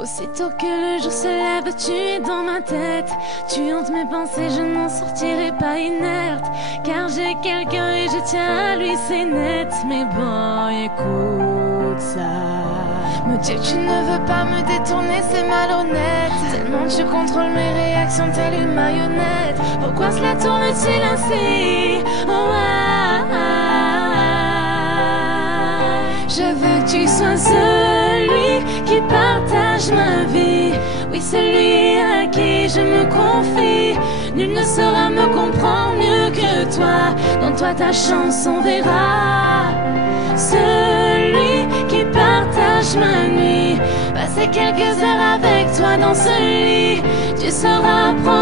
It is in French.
Aussitôt que le jour se lève, tu es dans ma tête. Tu hantes mes pensées, je n'en sortirai pas inerte. Car j'ai quelqu'un et je tiens à lui, c'est net. Mais bon, écoute ça. Me dire que tu ne veux pas me détourner, c'est malhonnête. Tellement tu contrôles mes réactions, telle une marionnette. Pourquoi cela tourne-t-il ainsi? Oh, je veux que tu sois celui qui partage ma vie. Oui, celui à qui je me confie. Nul ne saura me comprendre mieux que toi. Dans toi ta chance on verra. Celui qui partage ma nuit. Passer quelques heures avec toi dans ce lit. Tu sauras prendre